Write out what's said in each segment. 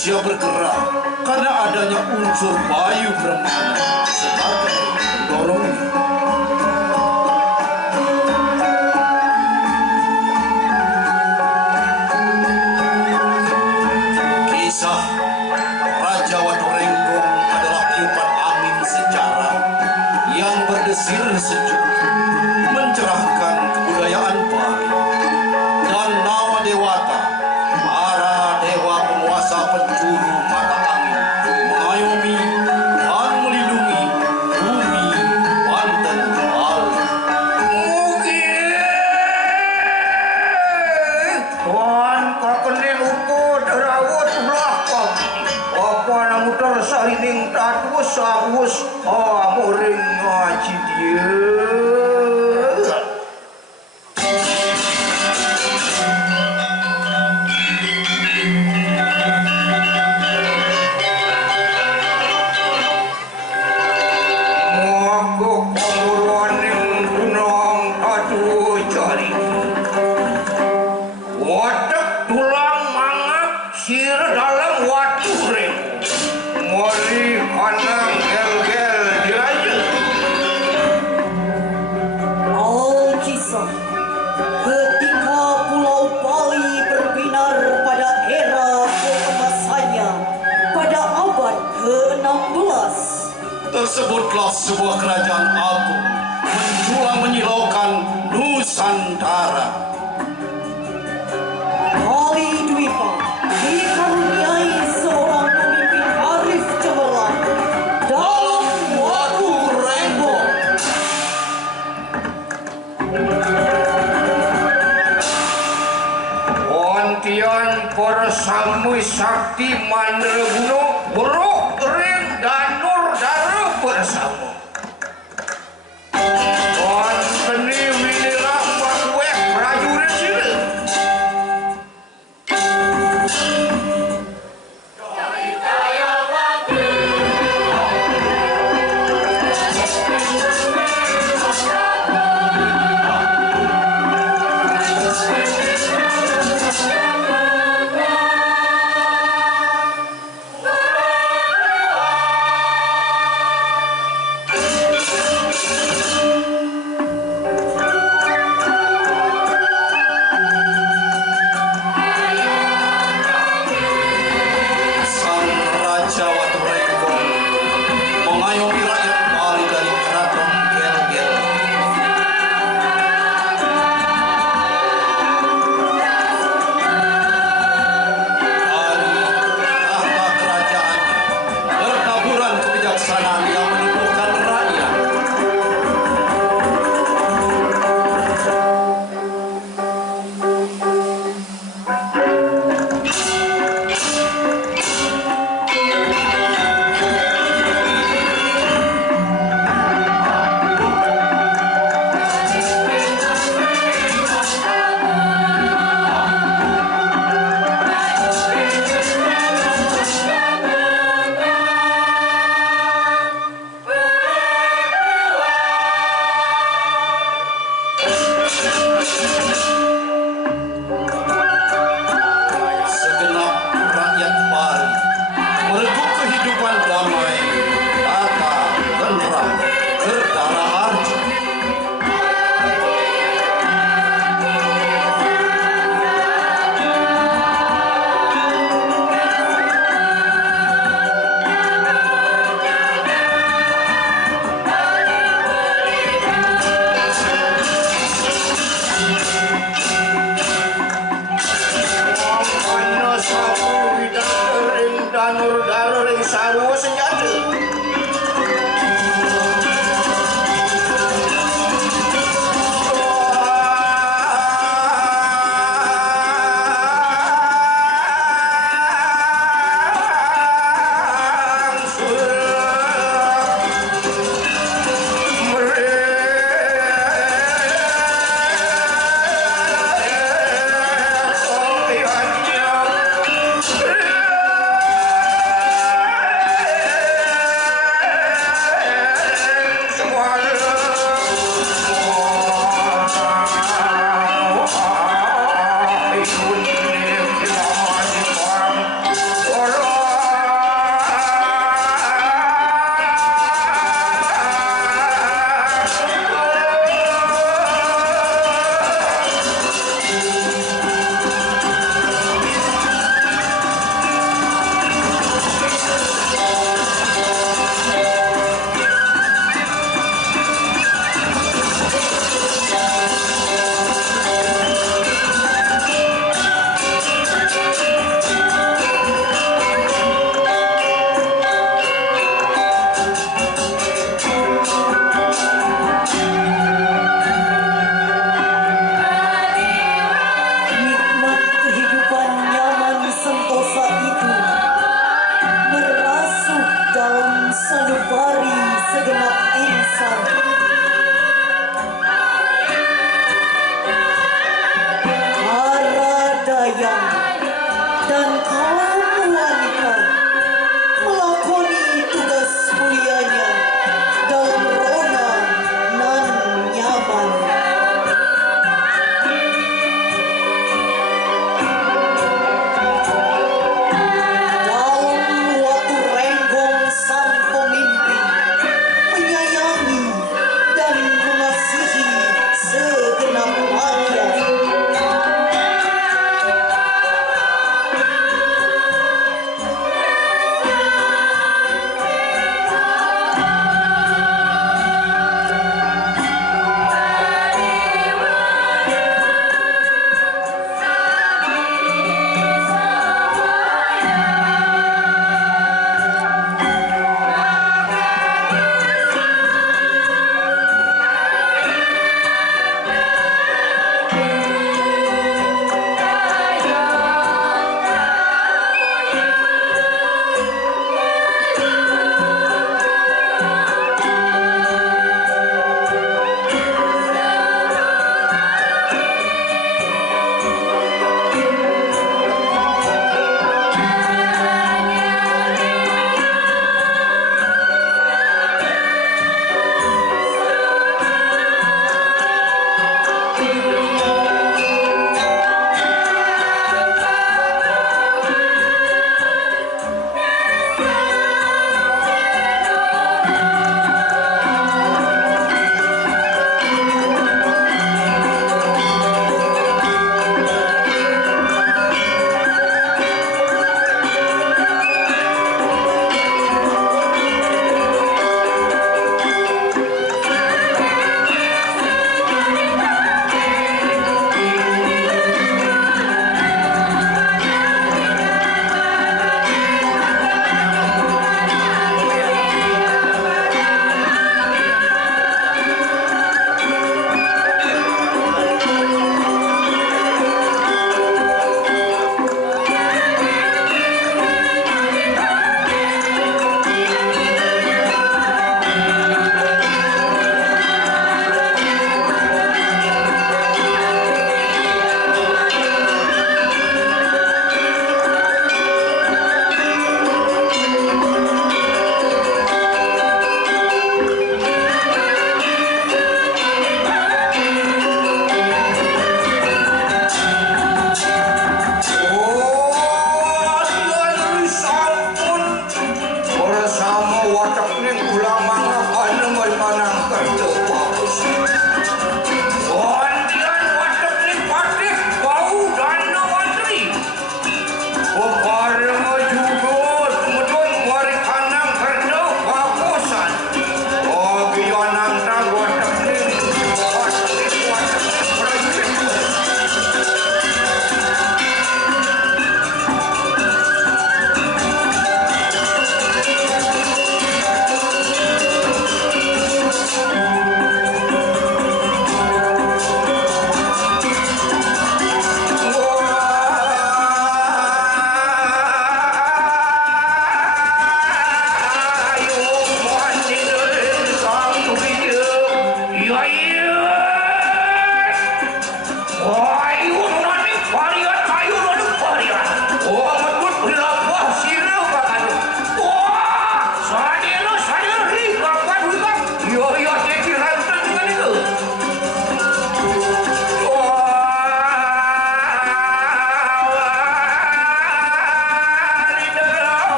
manusia bergerak karena adanya unsur bayu brahmana sebagai pendorongnya. Kisah Raja Watu Renggong adalah tiupan angin sejarah yang berdesir sejuk, mencerahkan kebudayaan Bali dan Nawa Dewata, para dewa penguasa penjuru mata angin, mengayomi dan melindungi bumi Banten Bali. Tuan kakene ukur rawat belakang. Apa namu tersalining tatus awus amuring ngaji dia. Tersebutlah sebuah kerajaan agung menjulang menyilaukan Nusantara. Bali Dwipa dikaruniai seorang pemimpin arif cemerlang dalam Watu Renggong. Wantian persamui sakti mandraguna beruk ring danur daru bersama. Tuan keni wililah makwek prajurit sila. dan kaum wanita melakoni tugas mulianya dalam rona nan nyaman. Dalam waktu renggong sang pemimpin menyayangi dan mengasihi segenap rakyat.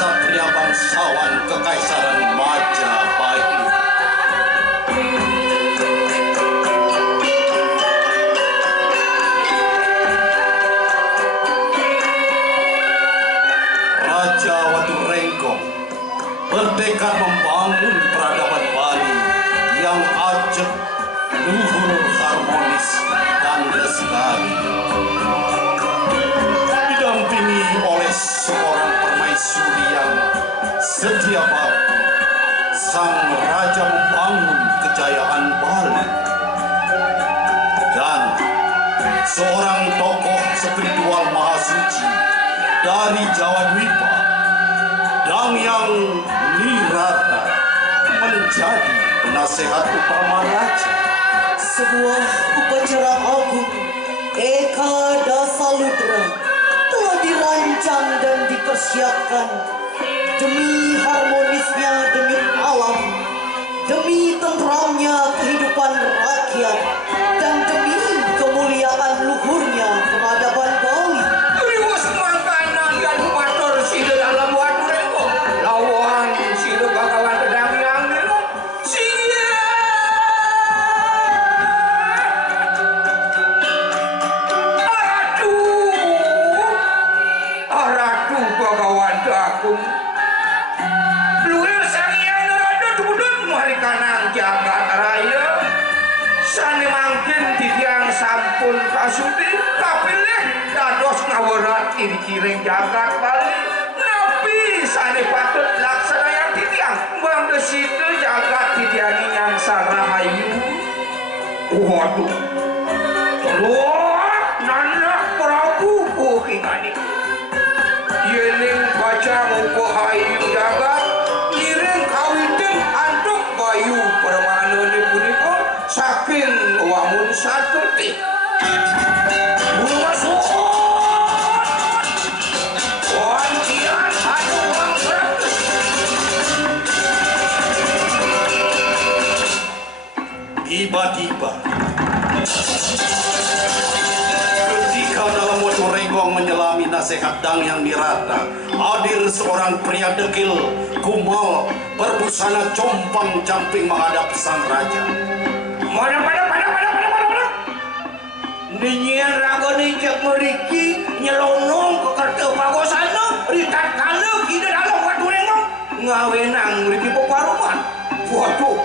satria bangsawan Kekaisaran Majapahit. Raja Waturengkong bertekad membangun peradaban Bali yang ajeg, luhur, harmonis, dan lestari. Didampingi oleh seorang permaisuri yang setia bakti, sang raja membangun kejayaan Bali. Dan seorang tokoh spiritual mahasuci dari Jawa Dwipa, Dangyang Nirata, menjadi penasehat utama raja. Sebuah upacara agung Eka Dasaludra telah dirancang dan dipersiapkan demi harmonisnya dengan alam, demi tentramnya kehidupan rakyat, dan demi kemuliaan luhurnya peradaban Bali. Riwas makanan dan motor sida dalam Waturengkong. Lawan sida bakawan pedang yang nilo. Sia. Aratu bakawan dakung. Luhur sangyang nerada tudut marikanang jagat raya. Sani mangkin titiang sampun kasuti kapilih dados ngawerat iri-kiring jagat Bali. Nabi sani patut laksana yang titiang bangdesitu jagat titiani yang sarahayu. Waduh, loh, nana Prabu Bukingani. Yening baca ngupo hayu jagat, ngiring kawitin antuk bayu permana ni puniko saking wangun satu ti. Masuk. Wantian anu wang beratus. Tiba-tiba ketika dalam Waturengkong menyelami nasihat Dangyang Nirata, hadir seorang pria dekil, kumal, berbusana compang-camping menghadap sang raja. Mana. Ninyian raga nicek meriki nyelonong ke kerta pagosana ritat kana kita dalam Waturengkong ngawenang meriki peparuman. Waduh,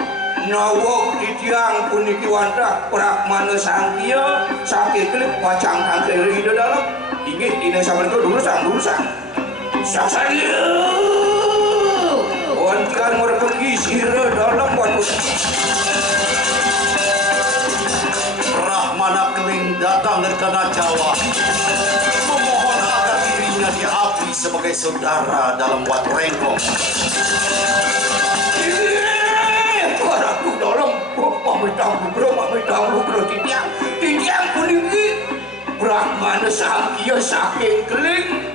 nawak titiang puniki wanda perak mana sangkia sakit klip pacang kangkeng kita dalam ingin ini sama itu dulu sang sasaria wantian merpegi sira dalam Waturengkong. Rahmana Keling datang dari tanah Jawa, memohon agar dirinya diakui sebagai saudara dalam Waturengkong. Ratu dalam mamitang bro titiang puniki Brahmana sangkia saking keling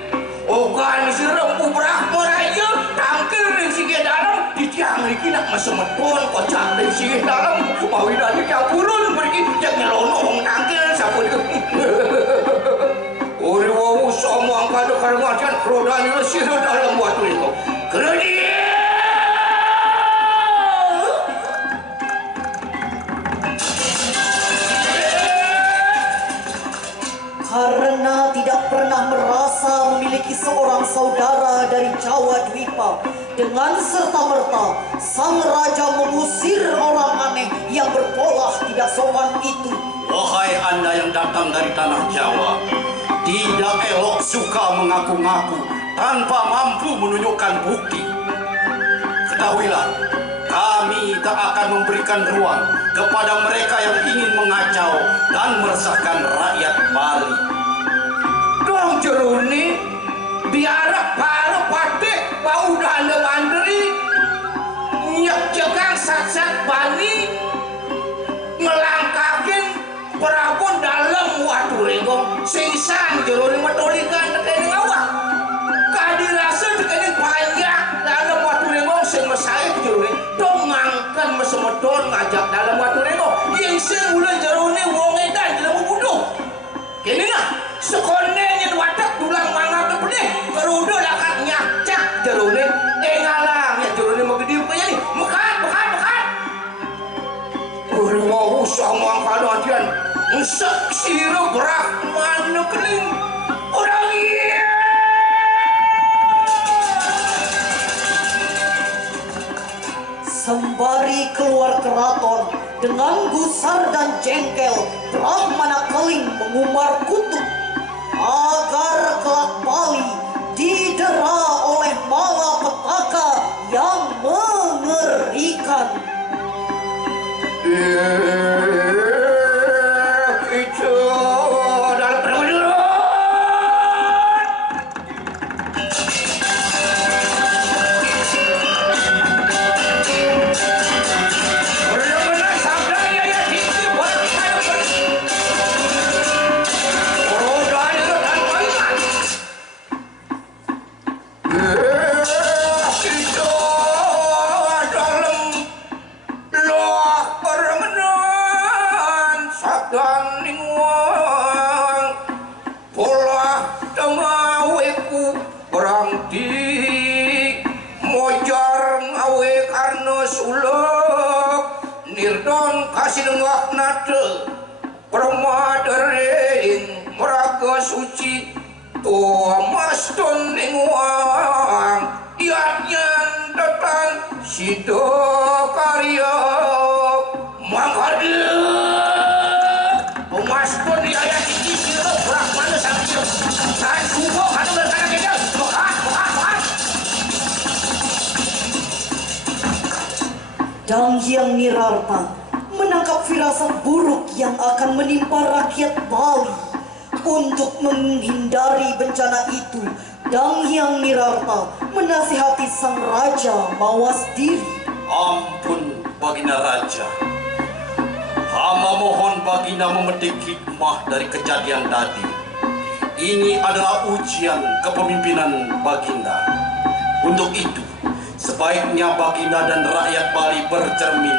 ogan sirempu Brahmana aja tangkir ning sige dalam titiang niki nak masemeton kocak ning sige dalam mawina ni campurun pergi jak nyelonong tangkir sapun ori wau somong kado karengajan rodan sira dalam Waturengkong kredi. Karena tidak pernah merasa memiliki seorang saudara dari Jawa Dwipa, dengan serta-merta sang raja mengusir orang aneh yang berpolah tidak sopan itu. Wahai Anda yang datang dari tanah Jawa, tidak elok suka mengaku-ngaku tanpa mampu menunjukkan bukti. Ketahuilah, kami tak akan memberikan ruang kepada mereka yang ingin mengacau dan meresahkan rakyat Bali. Dong jeruni biara paru patik bau dana mandiri nyak jegang sat-sat Bali ngelangkakin perabon dalam Waturengkong singsan jeruni metolikan tekeni awak kadirasa tekeni banyak dalam Waturengkong sing mesait jeruni dong ngangkan mesemedon ngajak dalam Waturengkong yang sing mulai jeruni wong edan jelemu buduh kini nah sekonenya watak tulang mangga pedih kerudo lakat nyacak jeruni Dengan gusar dan jengkel, Brahmana Keling mengumbar kutub agar kelak Bali didera oleh malapetaka yang mengerikan. Itu dan prajurit. Benar-benar sabda ya tinggi buat saya. Roda dan mainan. Itu dalam loh permenan sabdan ninguang pola temaweku orang di mojar ngawe karena suluk nirdon kasih nengak nade permadaring meraga suci Thomas don ninguang iatnya datang sido karya mangkade Thomas don di ayat ini sila berak mana sampai saya subuh ada berkata kita bukan. Dang Hyang Nirarta menangkap firasat buruk yang akan menimpa rakyat Bali. Untuk menghindari bencana itu, Dang Hyang Nirarta menasihati sang raja mawas diri. Ampun Baginda Raja, hamba mohon Baginda memetik hikmah dari kejadian tadi. Ini adalah ujian kepemimpinan Baginda. Untuk itu, sebaiknya Baginda dan rakyat Bali bercermin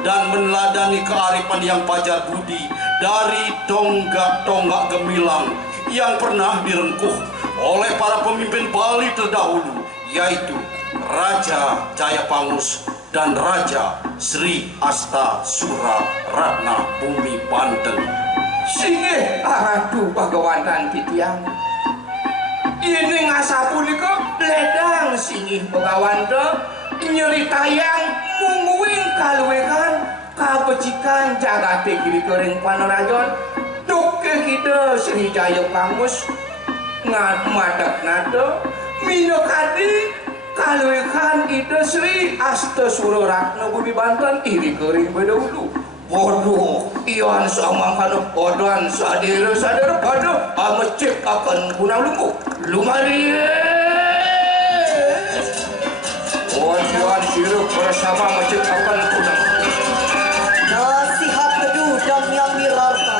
dan meneladani kearifan yang pajar budi dari tonggak-tonggak gemilang yang pernah direngkuh oleh para pemimpin Bali terdahulu, yaitu Raja Jayapangus dan Raja Sri Asta Sura Ratna Bumi Banten. Singgih, aduh Bagawantan Titiang. Ini ngasapunika ledang singgih Bagawantan nyeritayang mungguing kaluwekan kabecikan jagate kiri kering panarajon duke kita Sri Jayapangus ngamadak nado minokadi kaluwekan kita Sri Asta Sura Ratna Bumi Banten iri kering bedahulu. Waduh, iyan sama kanu odan sadira pada amecek akan punang lumuk lumari. Waduh, sirup bersama mecek akan punang. Nasihat teduh Dang Hyang Nirarta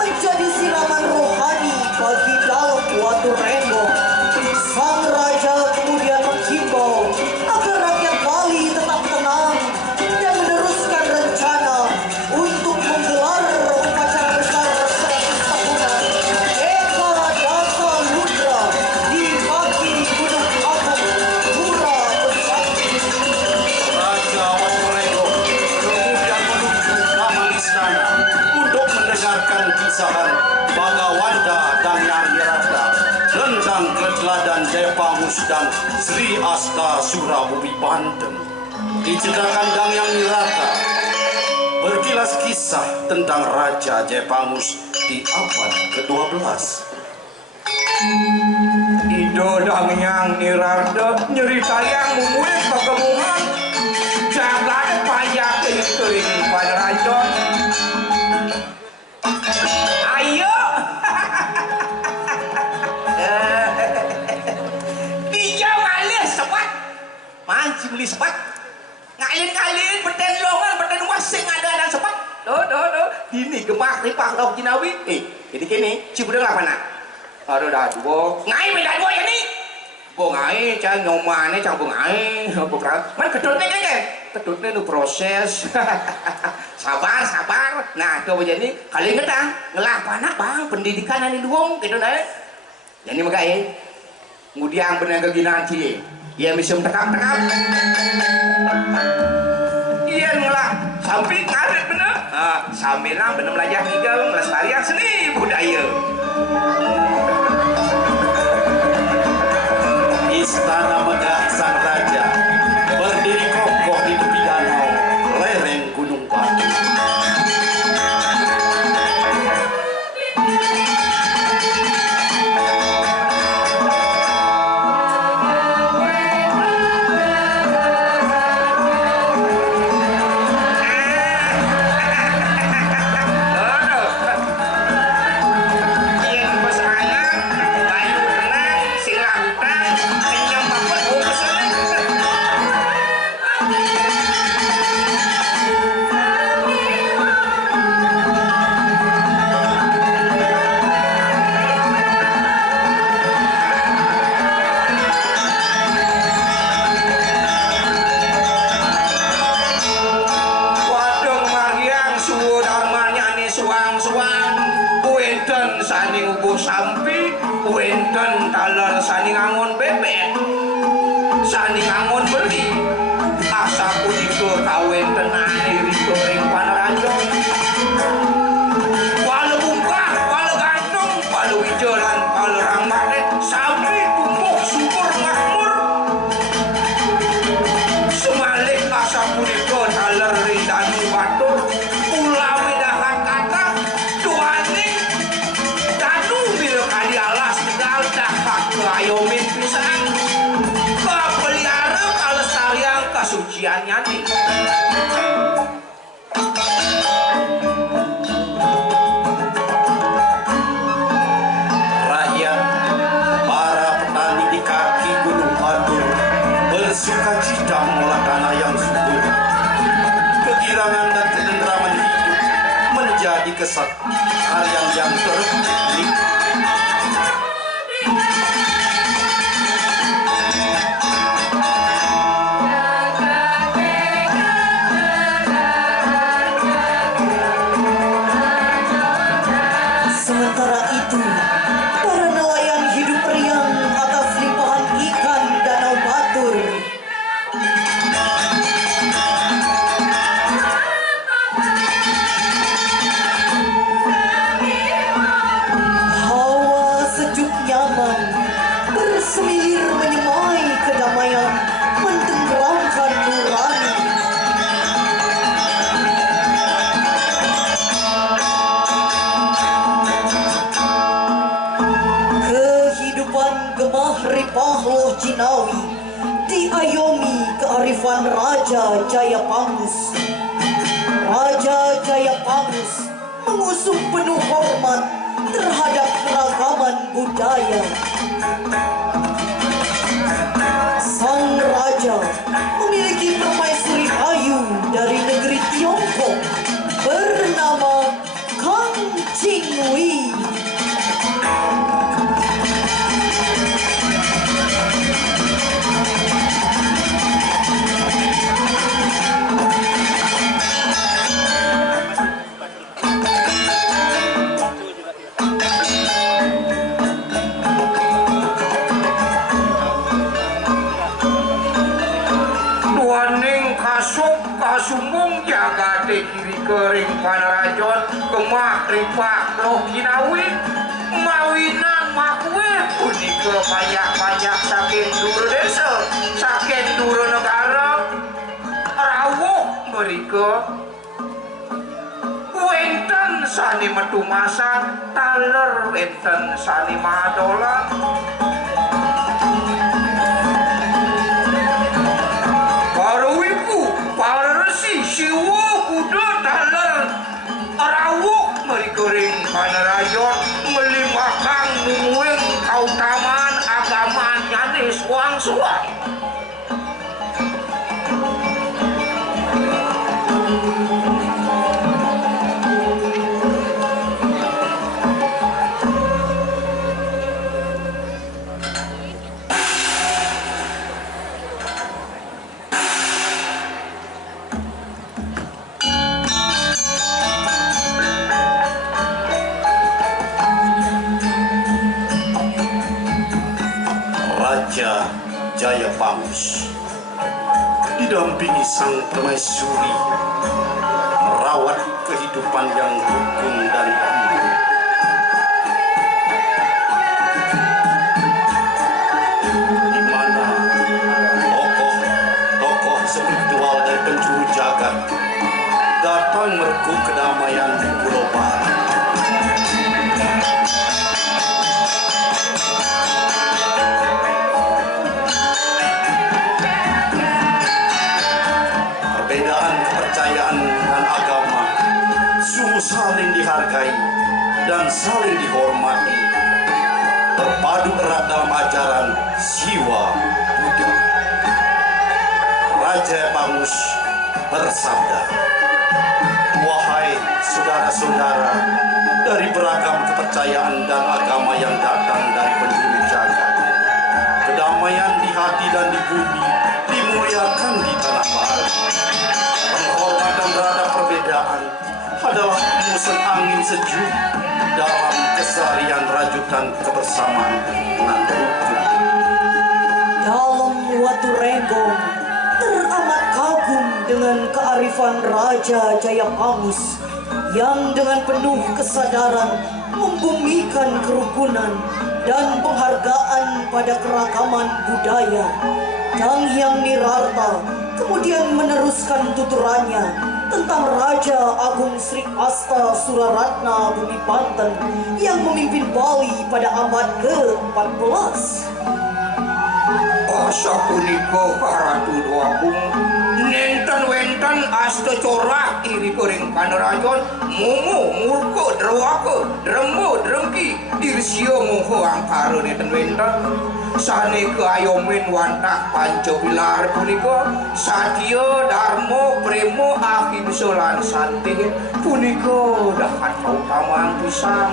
menjadi siraman rohani bagi dalam Watu Renggo. Sang raja kemudian menghimbau agar rakyat Bali tetap tenang dan meneruskan rencana untuk menggelar upacara besar 100 tahunan Eka Dasa Ludra di kaki Gunung Agung, Pura Besakti. Raja Waturego kemudian menuju taman istana untuk mendengarkan kisahan Bagawanda dan Hyang Nirarta tentang keteladan Jayapangus dan Sri Asta Sura Bumi Banten. Diceritakan Dang Hyang Nirarta berkilas kisah tentang Raja Jayapangus di abad ke-12. Ido Dang Hyang Nirarta nyeritayang mumuin pakemungan jagat payah kering panarajon. Ayo dia ngalih sepat mancing beli sepat ngalin-ngalin beten longan beten wasing ada dan sepat do ini gemah ripah dok jinawi jadi kini cibudeng apa nak aduh dah dua ngai beda dua ya nih bo ngai cang nyomane cang bo ngai bo man kedutnya kan kedutnya nu proses sabar nah tuh begini kali inget ah ngelah panak bang pendidikan ani luang gitu nah jadi magai kemudian benar keginaan cie ia bisa tekap iya ngelah sampai ngarit bener sambil lang bener belajar hingga melestarikan seni budaya. Istana megah sang raja berdiri kokoh di tepi danau lereng Gunung Batu. wenten taler sani ngangon bebek sani ngangon beli asa punika kawenten ae riko ing Panarajon wale bumbah wale gantung wale wijolan wale ramane sami tumbuh subur makmur semalik asa punika taler rindanu batur ulawi dahan kata tuani danu bil kali alas tegal dapat keayomin pisan kepeliara kalestarian kasucian nyati rakyat para petani di kaki Gunung Batur bersuka cita mengolah tanah yang subur. Kegirangan dan ketentraman hidup menjadi keseharian yang terpilih. Sementara itu, para nelayan hidup riang atas limpahan ikan Danau Batur. Hawa sejuk nyaman bersemilir menyemai kedamaian, mentenggelamkan nurani. Kehidupan gemah ripah loh Jinawi diayomi kearifan Raja Jayapangus. Raja Jayapangus mengusung penuh hormat terhadap keragaman budaya. Sang Raja memiliki permaisuri ayu dari negeri Tiongkok bernama Kang Qingwei. Duaning kasuk kasumung jagate kiri kering Panarajon gemah ripak loh Jinawi mawinan makwe punika banyak-banyak saking dulu desa saking dulu negara rawuh mereka wenten sani metu masan taler wenten sani madolan para wiku para resi siwa kuda taler rawuh mereka ring Panarajon melimpahkan mumuing kautamaan agama nyanis wang-suang Raja Jayapangus didampingi sang permaisuri merawat kehidupan yang rukun dan damai. Di mana tokoh-tokoh spiritual dari penjuru jagat datang merekuk kedamaian di Pulau Barat. Perbedaan kepercayaan dan agama sungguh saling dihargai dan saling dihormati, terpadu erat dalam ajaran Siwa Buddha. Raja Pangus bersabda, "Wahai saudara-saudara dari beragam kepercayaan dan agama yang datang dari penjuru jagat, kedamaian di hati dan di bumi dimuliakan di tanah Barat. Penghormatan terhadap perbedaan adalah hembusan angin sejuk dalam salian rajutan kebersamaan nan rukun. Dalam Watu Renggong teramat kagum dengan kearifan Raja Jayapangus yang dengan penuh kesadaran membumikan kerukunan dan penghargaan pada keragaman budaya. Kang Hyang Nirarta kemudian meneruskan tuturannya tentang Raja Agung Sri Asta Suraratna Bumi Banten yang memimpin Bali pada abad ke-14. Asa punika Ratu Agung nenten wenten asta corak iri goreng panerajon momo murko drwaka drembo drengki dirsio moho angkara nenten wenten sane keayomen wantah pancapilar punika satya dharma prema ahimsa lan santi punika dahat kautamaan pisan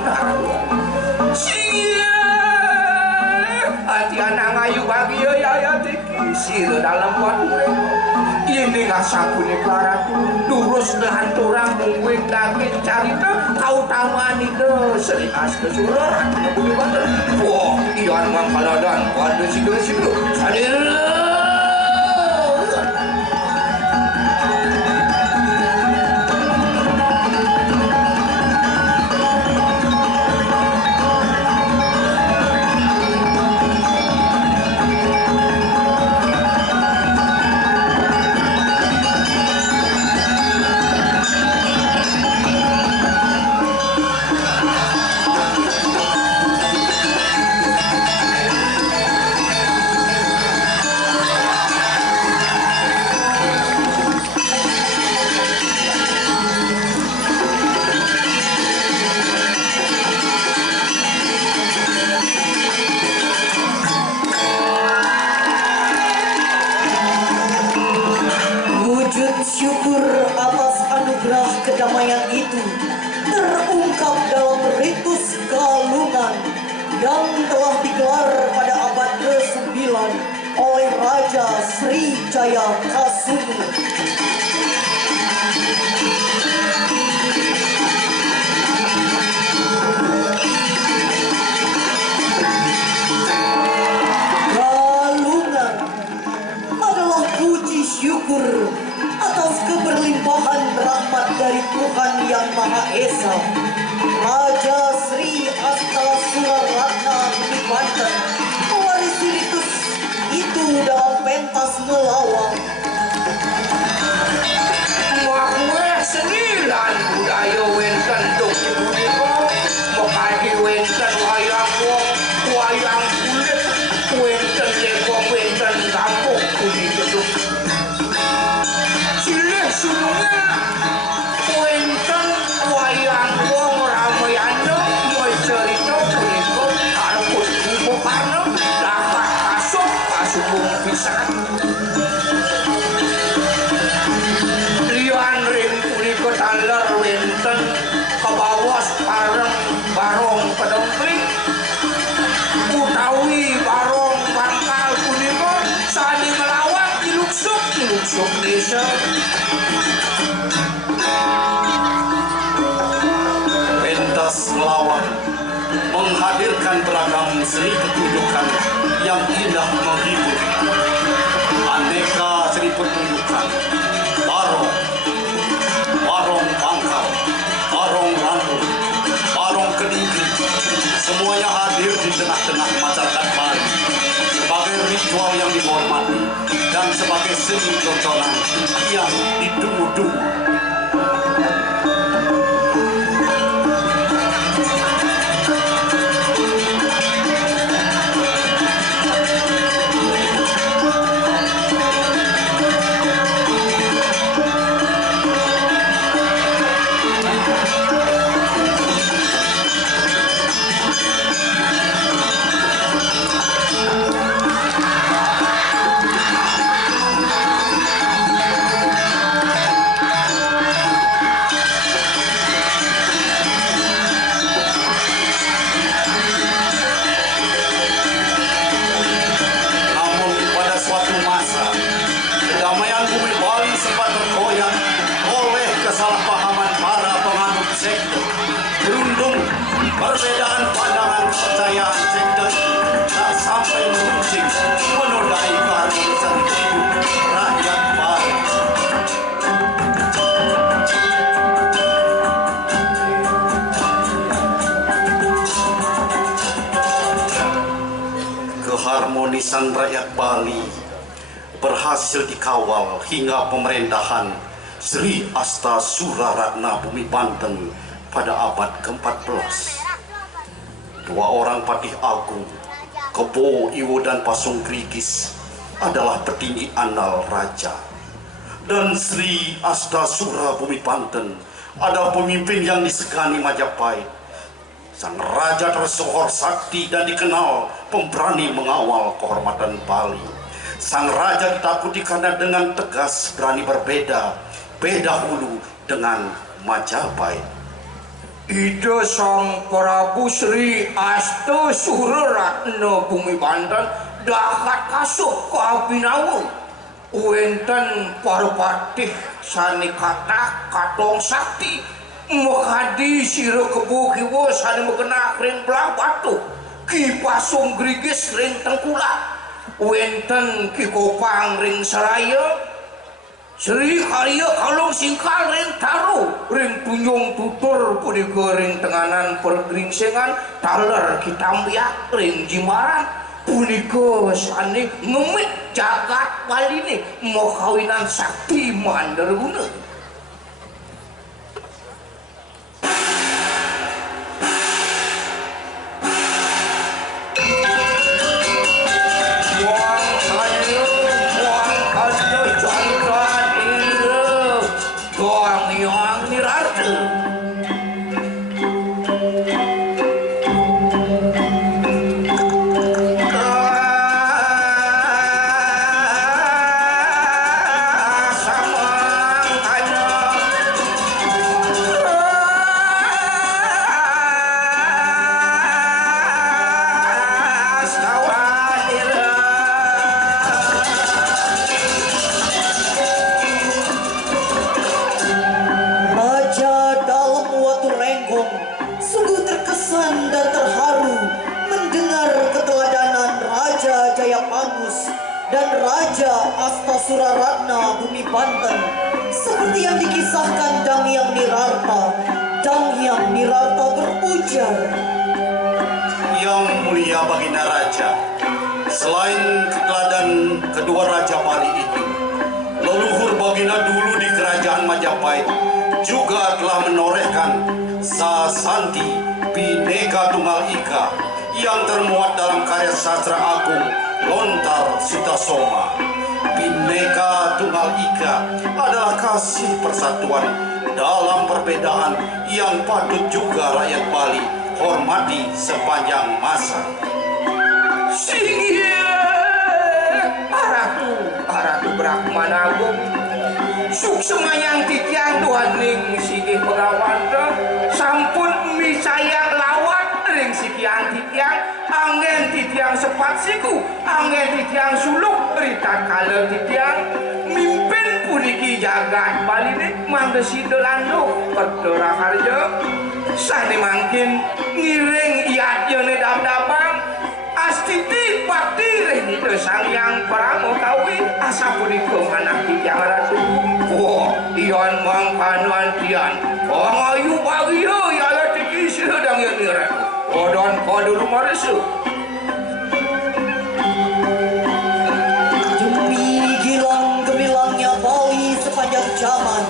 hati anak ngayu bahagia ya tiki sila dalam Watu Renggong ini ngasa punika ratu durus dengan turang mungwing daging carita kautamaan ika Sri Asta Suraratna Bumi Banten. Wah iyan mangkaladan pada sido-sido sadir. Syukur atas anugerah kedamaian itu terungkap dalam ritus galungan yang telah digelar pada abad ke-9 oleh Raja Sri Jaya Kasumi. Galungan adalah puji syukur atas keberlimpahan rahmat dari Tuhan Yang Maha Esa. Raja Sri Asta Suraratna Bumi Banten mewarisi ritus itu dalam pentas melawang. Makwe senilan budaya wenten duk punika mekahi wenten wayang wong wayang kulit wenten lekong wenten kampung punika duk sunungnya wenten wayang wong ramayana moy cerita punika kareput Bung Karno dapat masuk pasukung pisan lian ring punika taler wenten kebawas pareng barong pedempling utawi barong pangkal punika sani melawat iluksuk desa. Pentas melawang menghadirkan beragam seni pertunjukan yang indah menghibur. Aneka seni pertunjukan, barong pangkal, barong randul, barong kedingki, semuanya hadir di tengah-tengah masyarakat Bali sebagai ritual yang dihormati dan sebagai seni tontonan yang ditunggu-tunggu. keharmonisan rakyat Bali berhasil dikawal hingga pemerintahan Sri Astasuraratna Bumi Banten pada abad ke-14. Dua orang patih agung, Kebo Iwo dan Pasung Grigis, adalah petinggi andal raja. Dan Sri Astasura Bumi Banten adalah pemimpin yang disegani Majapahit. Sang raja tersohor sakti dan dikenal pemberani mengawal kehormatan Bali. Sang raja ditakuti karena dengan tegas berani berbeda hulu dengan Majapahit. Ida Sang Prabu Sri Astasuraratna Bumi Banten dahat kasuh kabinawu wenten parpatih sani kata katong sakti mekadi sira Kebo Kiwo sani mekena ring belah batu Ki Pasung Grigis ring tengkulak wenten Ki Kopang ring Seraya Sri Karya Kalung Singkal ring Taru ring Tunjung Tutur punika ring Tenganan Pergringsengan Taler Kitambiak ring Jimaran punika sani ngemit jagat Baline mau kawinan sakti manderguna. Dan Raja Astasuraratna Bumi Banten seperti yang dikisahkan Dang Hyang Nirarta. Dang Hyang Nirarta berujar, Yang mulia Baginda Raja, selain keteladan kedua Raja Bali itu, leluhur Baginda dulu di kerajaan Majapahit juga telah menorehkan Sasanti Bhinneka Tunggal Ika yang termuat dalam karya sastra agung Lontar Sutasoma. Bhinneka Tunggal Ika adalah kasih persatuan dalam perbedaan yang patut juga rakyat Bali hormati sepanjang masa. Singgih aratu Brahmanagung suksemayang titiang duaning singgih Pegawanta sampun misayang lawat ring sikian titiang anggen titiang sepat siku anggen titiang suluk rita kala titiang mimpin puniki jagat Baline manggesi delanduk Petera Harja sani mangkin ngiring iadjane dap-dapang astiti bakti ring itu sang yang pramokawi asa punika manah titiang ratu. Wah, ian mangkanuan tian ayu bagio yala tiki sedang yang nire odon kode rumah resu jumpi gilang gemilangnya Bali sepanjang zaman.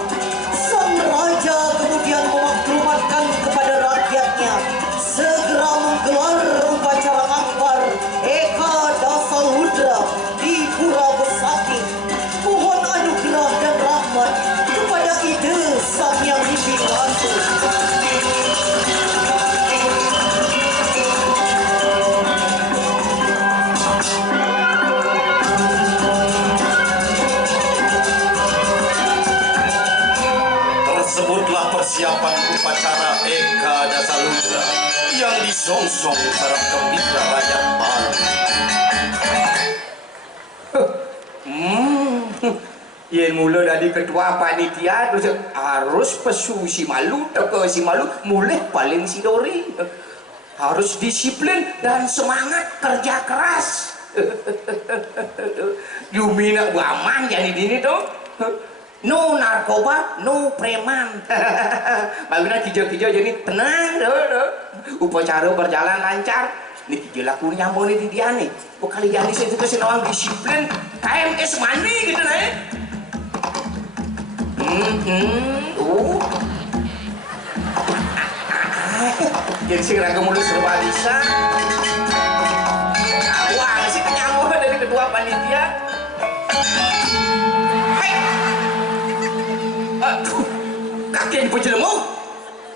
Sang raja kemudian memaklumatkan kepada rakyatnya segera menggelar upacara akbar Eka Dasaludra di Pura Besakih. Mohon anugerah dan rahmat kepada ide Sang Hyang Widiwantun. Tersebutlah persiapan upacara Eka Dasaludra yang disongsong para pembicara rakyat Bali. Yen mula dari ketua panitia terus harus pesu si malu teke si malu mulai paling sidori harus disiplin dan semangat kerja keras. Yumina aman jadi dini tuh no narkoba no preman. Bagusnya kijau-kijau jadi tenang upacara berjalan lancar Nih jelaku nyambung nih di dia nih. Kali jadi saya juga senawang disiplin KMS mani gitu nih. Jadi sih raga mulus serba bisa. Awang sih kenyambung dari kedua panitia. Hai. Aduh, kaki yang dipujelemu.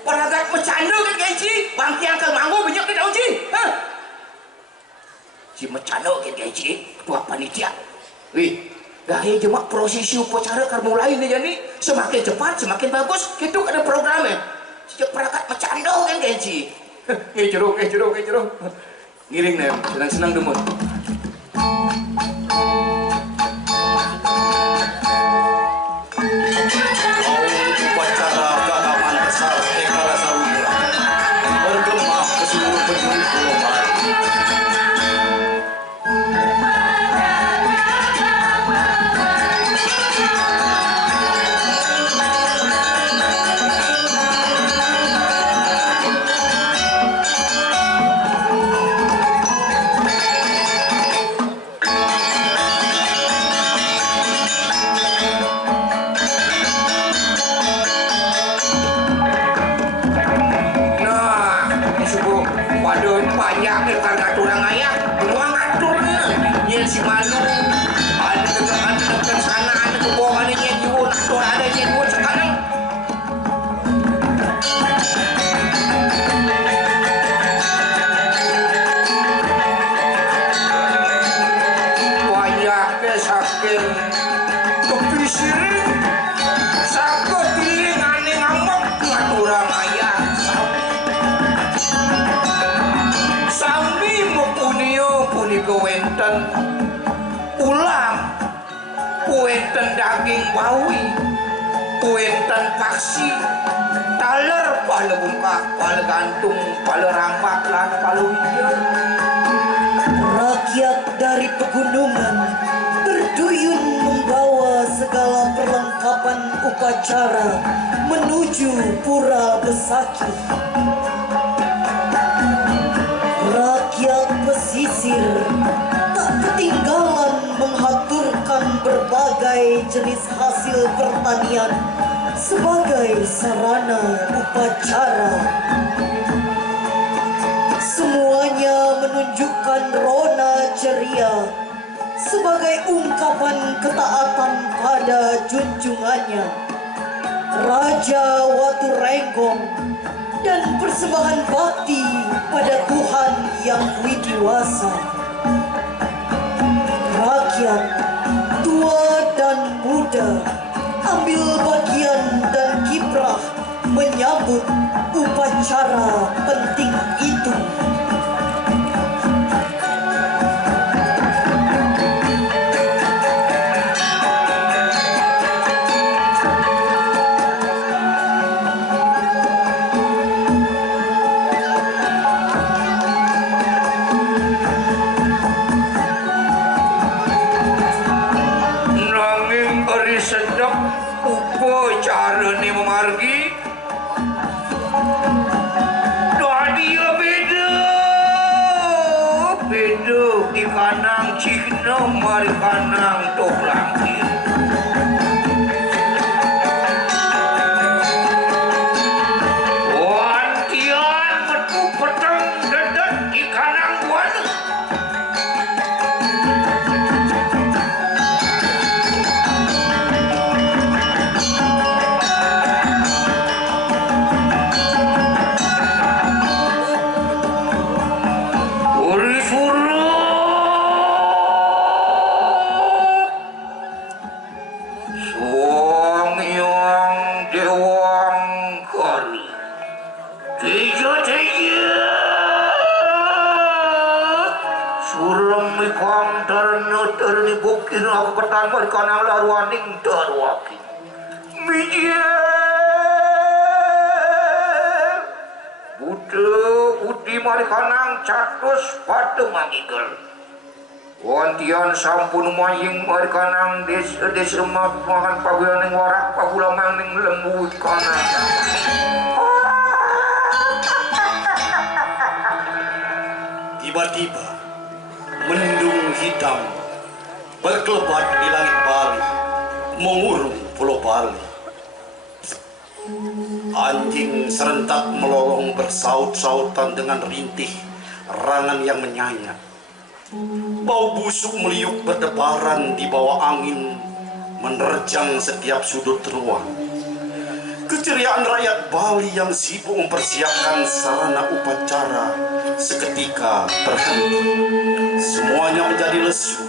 Peragat mecandu kan gaji. Bangki yang ke manggu banyak di daun ji. Hah? Si mecandu kan gaji. Kedua panitia. Wih. Gaya cuma prosesi upacara kan mulai nih jadi semakin cepat semakin bagus gitu ada programnya sejak perangkat mecandu kan gaji jeruk ngiring nih senang demun Upacara keagamaan besar Eka Rasawira bergema ke seluruh penjuru Pulau Barat. si Manu ada dekat sana ada ke bawah ada nyenyut aktor ada nyenyut sekarang banyak ke sakit kepisir sakit tiring aneh ngambek nggak orang ayah sami mupunio puni kewenten ulam kuenten daging bawi kuenten paksi taler pala bungkak pala gantung pala rambak lan pala hijau Rakyat dari pegunungan berduyun membawa segala perlengkapan upacara menuju Pura Besakih. Rakyat pesisir tak ketinggalan menghaturkan berbagai jenis hasil pertanian sebagai sarana upacara. Semuanya menunjukkan rona ceria sebagai ungkapan ketaatan pada junjungannya Raja Watu Renggong dan persembahan bakti pada Tuhan yang widiwasa. Rakyat tua dan muda ambil bagian dan kiprah menyambut upacara penting itu. Upacara ni memargi dia beda di kanang Cina mari kanang tok langit wantian metu petang dedet di kanang buana aku pertama di kanang laruaning darwaki mijir Budi mari kanang catus pada mangigel wantian sampun maying mari kanang desa mahan pagulang warak pagulang maning lembut kanang Tiba-tiba mendung hitam berkelebat di langit Bali, mengurung Pulau Bali. Anjing serentak melolong bersaut-sautan dengan rintih rangan yang menyayat. Bau busuk meliuk berdebaran di bawah angin, menerjang setiap sudut ruang. Keceriaan rakyat Bali yang sibuk mempersiapkan sarana upacara seketika terhenti. Semuanya menjadi lesu,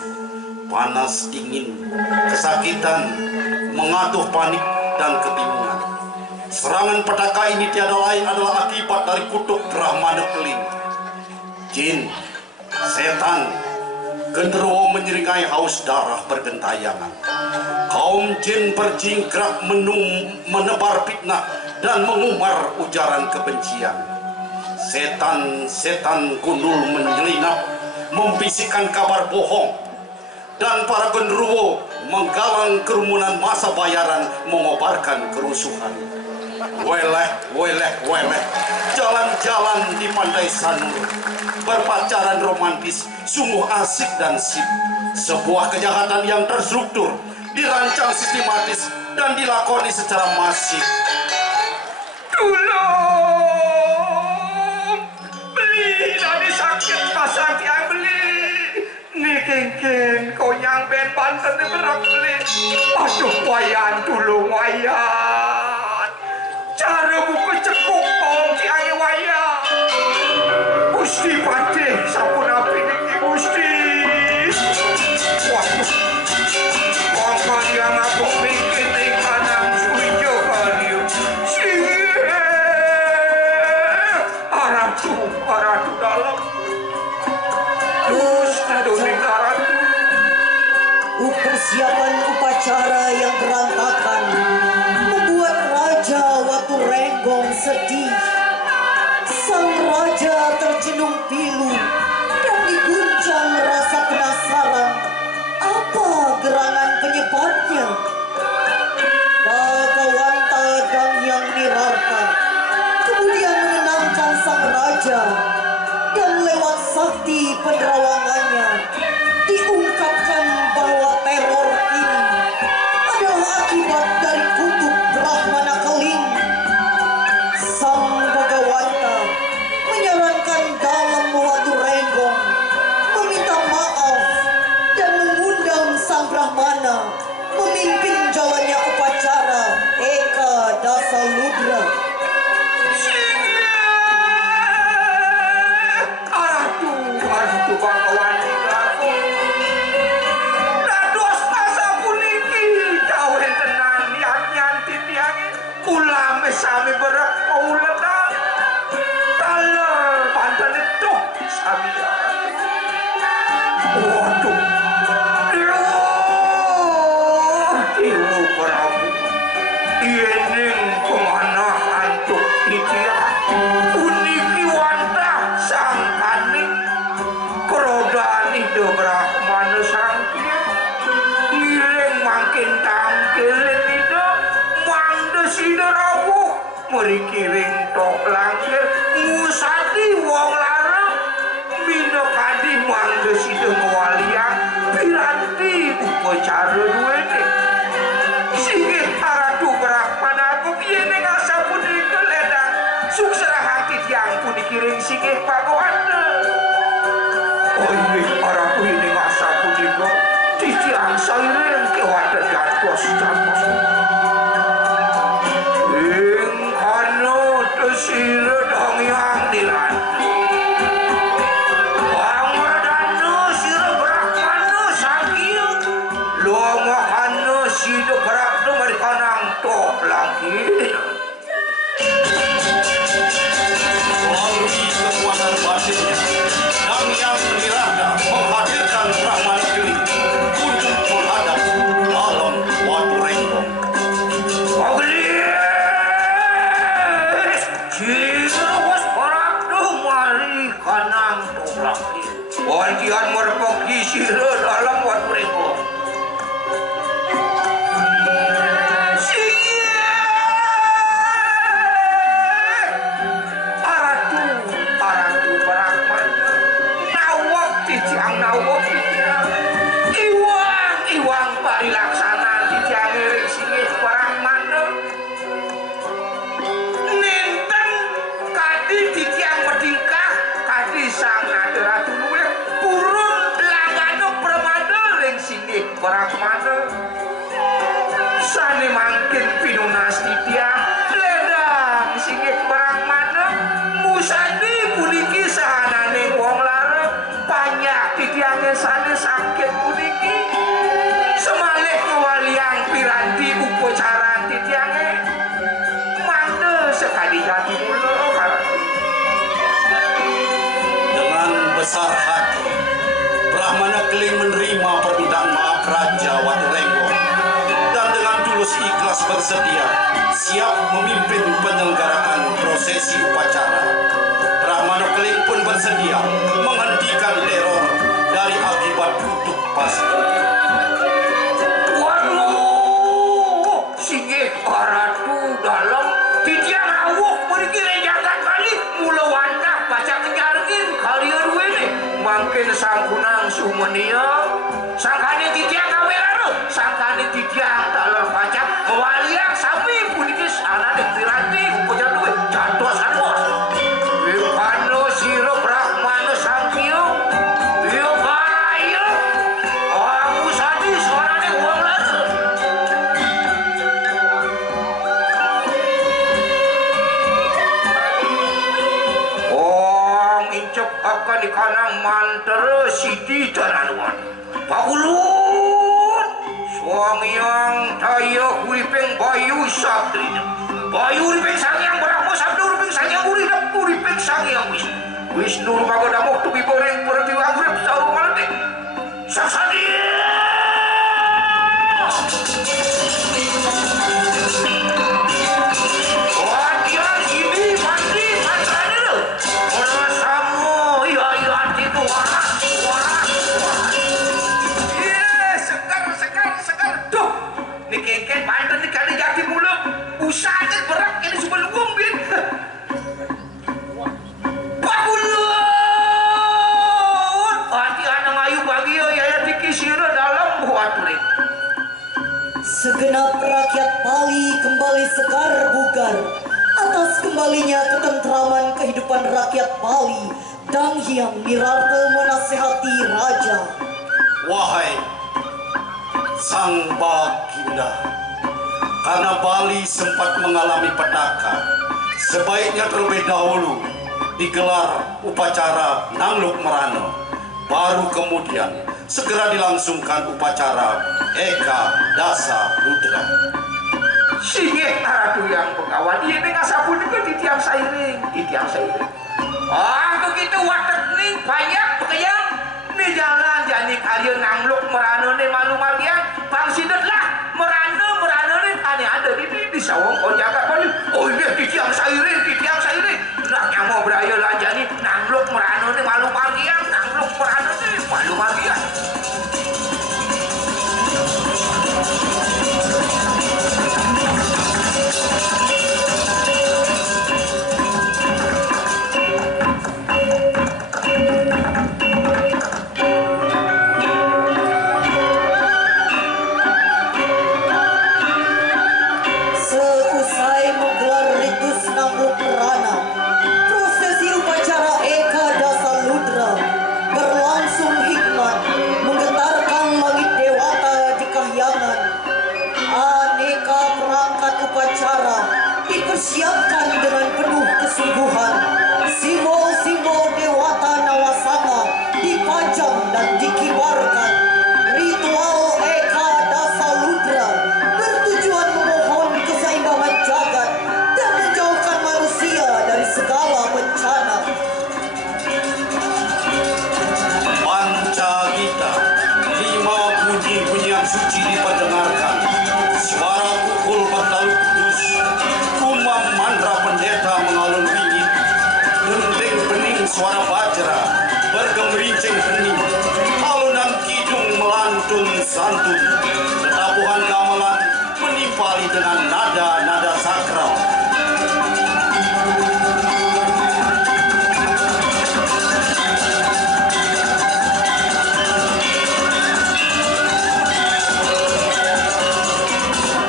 panas, dingin, kesakitan, mengaduh panik dan kebingungan. Serangan petaka ini tiada lain adalah akibat dari kutuk Brahmana Keling. Jin, setan, genderuwo menyeringai haus darah bergentayangan. Kaum jin berjingkrak menebar fitnah dan mengumbar ujaran kebencian. Setan-setan gundul menyelinap, membisikkan kabar bohong, dan para genderuwo menggalang kerumunan massa bayaran mengobarkan kerusuhan. Weleh, jalan-jalan di pantai Sanur, berpacaran romantis, sungguh asik dan sip. Sebuah kejahatan yang terstruktur, dirancang sistematis, dan dilakoni secara masif. Tolong! Beli dari sakit pasang yang beli. Nih kengken, kau yang ben Banten ni berak beli. Aduh wayan, tolong wayan. Cara buka cekuk pong tiang wayan. Gusti patih, sampun api ni Gusti. Waduh, kongkong yang aku bikin di kanan sujo kaliu. Aratu dalam. Terus aduning aratu. Persiapan upacara yang berantakan membuat Raja Watu Renggong sedih. Sang raja tercenung pilu dan diguncang rasa penasaran. Apa gerangan penyebabnya? Bhagawanta dan Yang Nirarta kemudian menenangkan sang raja, dan lewat sakti penerawangannya diungkapkan bahwa teror ini adalah akibat dari kutuk Brahmana Keling. Sang Bhagawanta menyarankan dalam Watu Renggong meminta maaf dan mengundang sang Brahmana memimpin jalannya upacara Eka Dasa Ludra. Aratu Bhagawanta. Dados masa puniki kawen tenan niat-niat titiang ulame sami berak kauledan. Taler Banten itu sami. Waduh. Dewa Prabu. Iening kemana antuk titiang. Puniki wantah sang kaning. Kerodani de Brahmana sangkir. Ngiring makin tangkilin itu. Mangde sida rawuh. Merikiring tok langkir. Ngusati wong larang. Mina kadi mangde sida ngewaliang. Piranti upacara duwene. Singgih Aratu Brahmana aku iening asa punika ledang. Suksera hati tiang punikiring singgih Bhagawanta. Oh ini Aratu ini asa punika. Titiang sairing kewadan gantos cantos. Ingkano desire dong yang dilantik. Wangwadano sira Brahmana sangkiu. Lomahano sira Brahmana marikanang tok langkir. Melalui kekuatan batinnya, Yang Nirada menghadirkan Brahmana sane mangkin pinunas tiang ledang singgih Brahmana musadi puniki sahanane wong larang banyak titiange sane sakit puniki semalih kewaliang piranti upacara titiange mangde sekali jati mula Dengan besar hati Brahmana Keling menerima permintaan maaf Raja Waturengo dan dengan tulus ikhlas bersedia siap memimpin penyelenggaraan prosesi upacara. Brahmana Keling pun bersedia menghentikan teror dari akibat kutuk pasti. Waduh, singgih ratu dalam titiang rawuh pergi rejakan kali mula wantah baca ngejargin kalian duwe mangkin sangkunang sumenia sangkane titiang kaweraro sangkane titiang dalam baca kewaliang sami puniki anane piranti upacara duwe jatuh sanbos Wipano siro Brahmana sangkio Rio Baraya aku sadi suarane wong lare incep akan di kanang mantere siti jaranuan pakulun suang yang daya uripeng bayu sabdrina bayu uripeng sangyang berapa sabda uripeng sangyang uripeng sangyang Wisnu rupagodamok tubi boreng pertiwang urip saurung malati saksadi wadian ini mandi mantrane lo orang samu iya hati itu warah segar tuh ini kengken mantan ini kali jati mulut usahanya berat ini sebelum ngumbin pakulun hati anak ayu bagi ya dikisira dalam buat tulik Segenap rakyat Bali kembali segar bugar atas kembalinya ketentraman kehidupan rakyat Bali dan Hyang Mirarta menasehati raja. Wahai Sang Baginda, karena Bali sempat mengalami petaka, sebaiknya terlebih dahulu digelar upacara Nangluk Merana, baru kemudian segera dilangsungkan upacara Eka Dasa Ludra. Singgih ratu yang pengawal ini ngasapun juga titiang sairing begitu watak nih banyak pekerjaan nih jalan jadi kalian Nangluk Merana nih malu-maluan bang sidet lah Merana nih aneh ada di sawang kau jaga balik oh iya titiang sairing nah yang mau beraya lah jadi Nangluk Merana nih malu-maluan Nangluk Merana nih malu-maluan Seusai menggelar ritus Nangluk Merana, prosesi upacara Eka Dasa Ludra berlangsung hikmat, menggetarkan langit dewata di kahyangan. Aneka perangkat upacara dipersiapkan dengan penuh kesungguhan. Simbol-simbol dewata Nawasanga dipajang dan dikibarkan. Ritual Eka Dasa Ludra bertujuan memohon keseimbangan jagat dan menjauhkan manusia dari segala bencana. Pancagita, 5 bunyi-bunyian suci diperdengarkan. Suara pukul bertalu kudus, kumam mantra pendeta mengalun ringit, dendeng bening suara bajra, bergemerincing hening, alunan kidung melantun santun, tetabuhan gamelan menimpali dengan nada-nada sakral.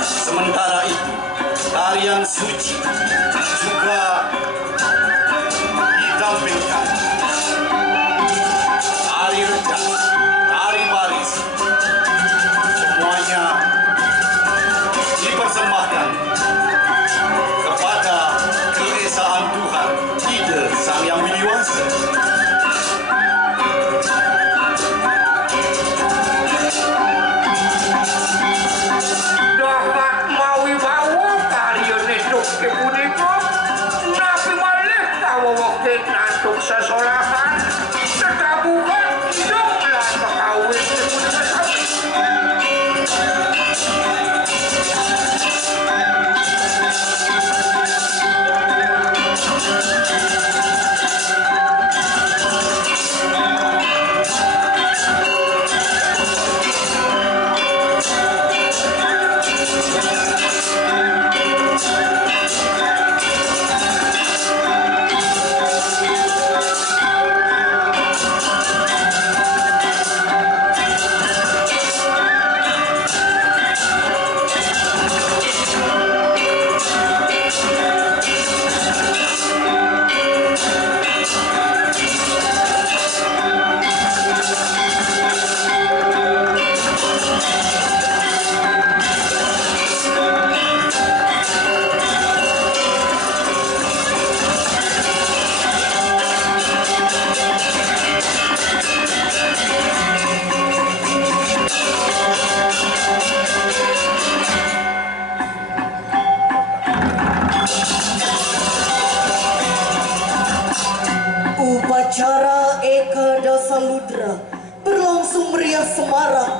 Sementara itu, tarian suci juga ditampilkan. Tari rejas, tari baris,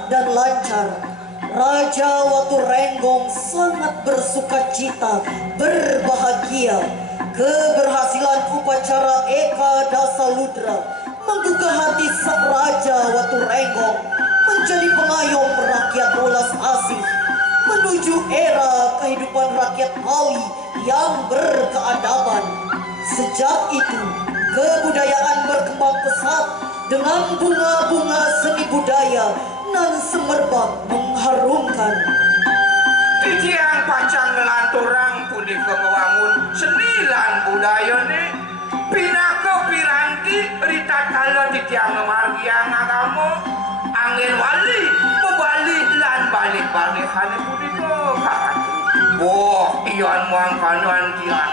dan lancar. Raja Watu Renggong sangat bersukacita, berbahagia. Keberhasilan upacara Eka Dasa Ludra menggugah hati sang Raja Watu Renggong menjadi pengayom rakyat bolas asih menuju era kehidupan rakyat Bali yang berkeadaban. Sejak itu, kebudayaan berkembang pesat dengan bunga-bunga seni budaya nan semerbak mengharumkan. Titiang pacang ngelanturang punika ngewangun senilan budaya ni pinaka piranti rita kala titiang ngemargiang agama angin wali membalik lan balik-balikan punika kakatu. Wah, iyan muangkanan tian.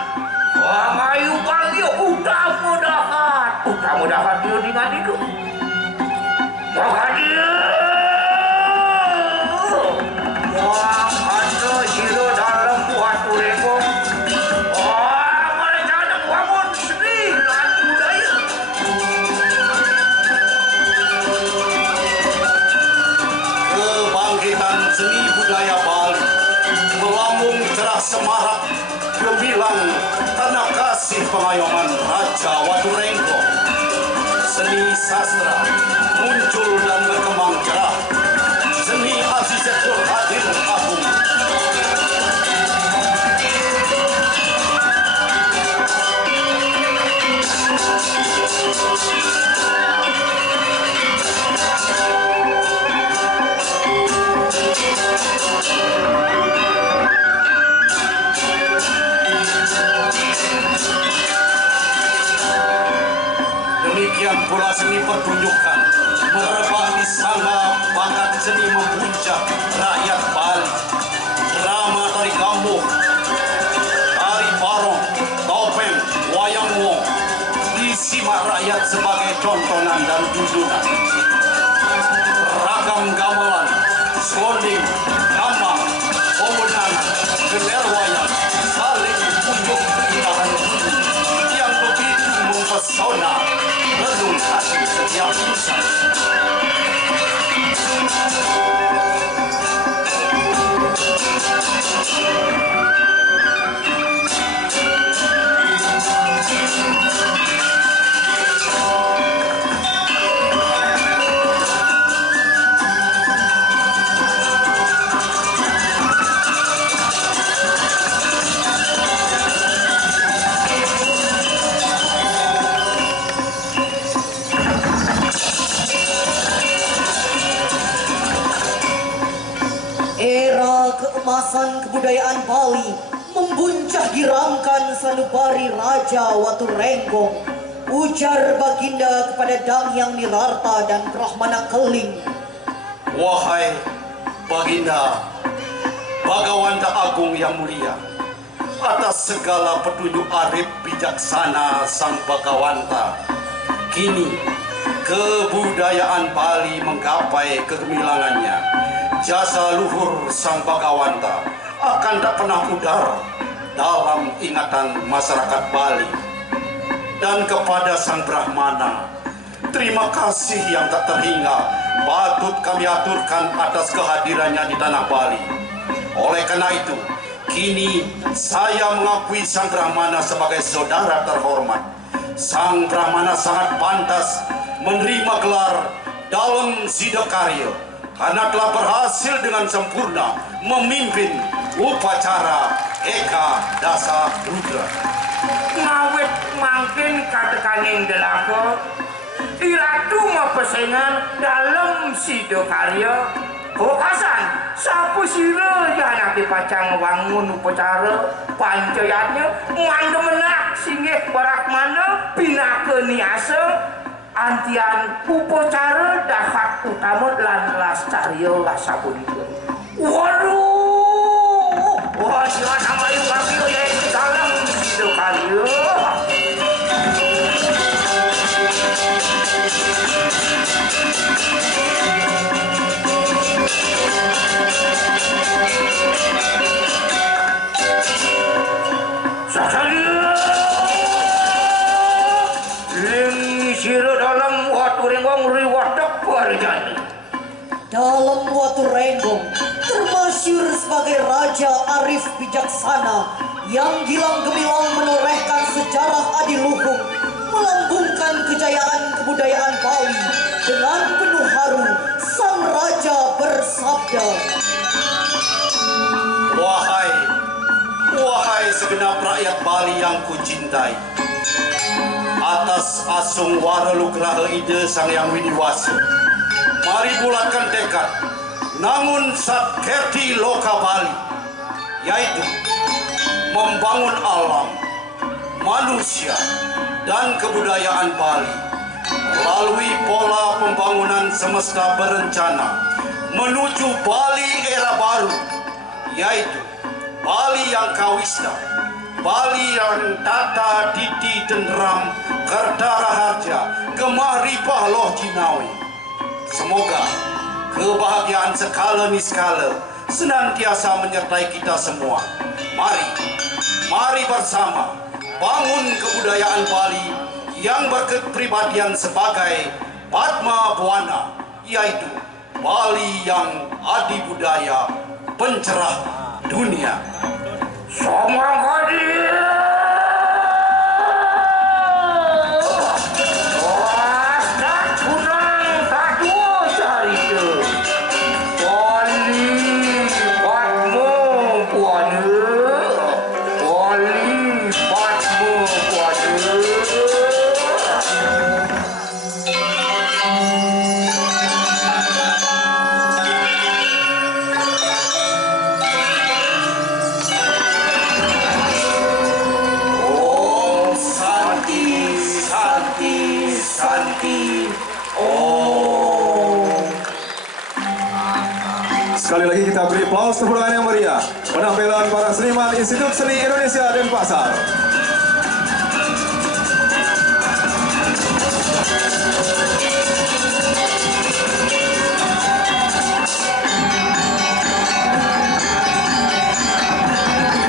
Wah, ngayu bagyo udah-mudahan dia dengan itu. Maka dia wah, ada jiro dalam Watu Renggong. Wah, mereka nak bangun seni lan budaya. Kebangkitan seni budaya Bali melambung cerah semarak gemilang karena kasih pengayoman Raja Watu Renggong. Seni sastra muncul dan berkembang cerah. Seni arsitektur hadir agung. Demikian pula seni pertunjukan merebak di sana bakat seni memuncak rakyat Bali. Drama tari gambung, tari barong, topeng, wayang wong disimak rakyat sebagai tontonan dan tuntunan. Ragam gamelan, selonding, gambang, pemenang, gelar wayang saling unjuk keindahan yang begitu mempesona relung hati setiap insan. Keemasan kebudayaan Bali membuncah diramkan sanubari Raja Watu Renggong. Ujar Baginda kepada Danghyang Nirarta dan Brahmana Keling. Wahai Baginda, Bagawanta Agung yang mulia, atas segala petunjuk arif bijaksana Sang Bagawanta, kini kebudayaan Bali menggapai kegemilangannya. Jasa luhur Sang Bagawanta akan tak pernah pudar dalam ingatan masyarakat Bali. Dan kepada Sang Brahmana, terima kasih yang tak terhingga patut kami aturkan atas kehadirannya di tanah Bali. Oleh karena itu, kini saya mengakui Sang Brahmana sebagai saudara terhormat. Sang Brahmana sangat pantas menerima gelar Dalam Sidakarya karena telah berhasil dengan sempurna memimpin upacara Eka Dasa Ludra. Ngawet mangkin katekaning delako iratu mapesengan dalam Sidakarya Bokasan sapu sira yanake pacang wangun upacara pancayatnya mandemenak singgih Barakmana pinaka niasa antian upacara dahat utama lan lascarya lasapunika. Waduh, wah siapa nama ibu kaki ya dalam Sidakarya. Sasalia ling sira dalam Watu Renggong riwadak parjani. dalam Watu Renggong termasyur sebagai Raja Arif Bijaksana yang gilang gemilang menorehkan sejarah adiluhung, melambungkan kejayaan kebudayaan Bali. Dengan penuh haru, sang raja bersabda, Wahai segenap rakyat Bali yang kucintai, atas asung waralugraha ide Sang Yang Winiwasa, mari bulatkan tekad namun satkerti loka Bali, yaitu membangun alam, manusia, dan kebudayaan Bali melalui pola pembangunan semesta berencana menuju Bali era baru, yaitu Bali yang kawisna, Bali yang tata didi denram kerdara harja gemah ripah loh jinawi. Semoga kebahagiaan skala niskala senantiasa menyertai kita semua. Mari bersama bangun kebudayaan Bali yang berkepribadian sebagai Padma Buana, yaitu Bali yang adibudaya, pencerah dunia. Semangat Sekali lagi kita beri aplaus tepuk tangan yang meriah penampilan para seniman Institut Seni Indonesia Denpasar.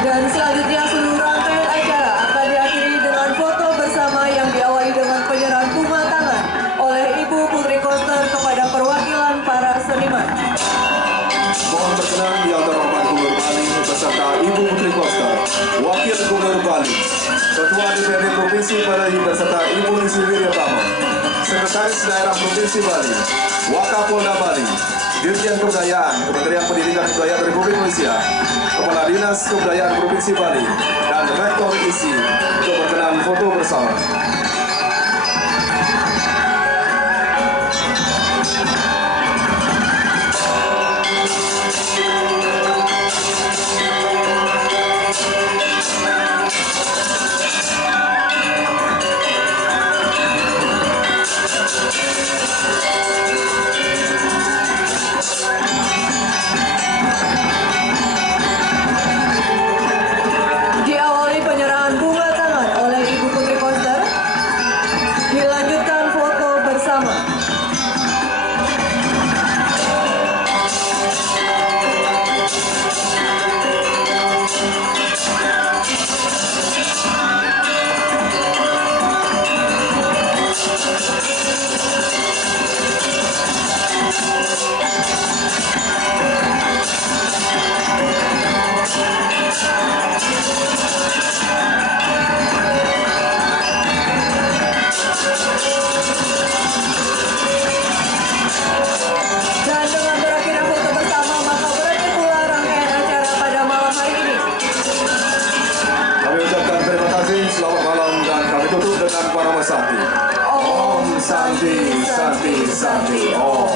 Dan selanjutnya seluruh rangkaian acara akan diakhiri dengan foto bersama yang diawali dengan penyerahan bunga tangan oleh Ibu Putri Koster kepada perwakilan para seniman. Mohon berkenan di altar hormat Gubernur Bali beserta Ibu Putri Koster, Wakil Gubernur Bali, Ketua DPRD Provinsi Bali beserta Ibu Nisi Wiryatama, Sekretaris Daerah Provinsi Bali, Wakapolda Bali, Dirjen Kebudayaan Kementerian Pendidikan dan Kebudayaan Republik Indonesia, Kepala Dinas Kebudayaan Provinsi Bali, dan Rektor ISI untuk berkenan foto bersama. Diawali penyerahan bunga tangan oleh Ibu Putri Koster, dilanjutkan foto bersama. Dan dengan berakhirnya foto bersama, maka berakhir pula rangkaian acara pada malam hari ini. Kami ucapkan terima kasih, selamat malam, dan kami tutup dengan para Santi. Om Santi, Santi, Santi, Om.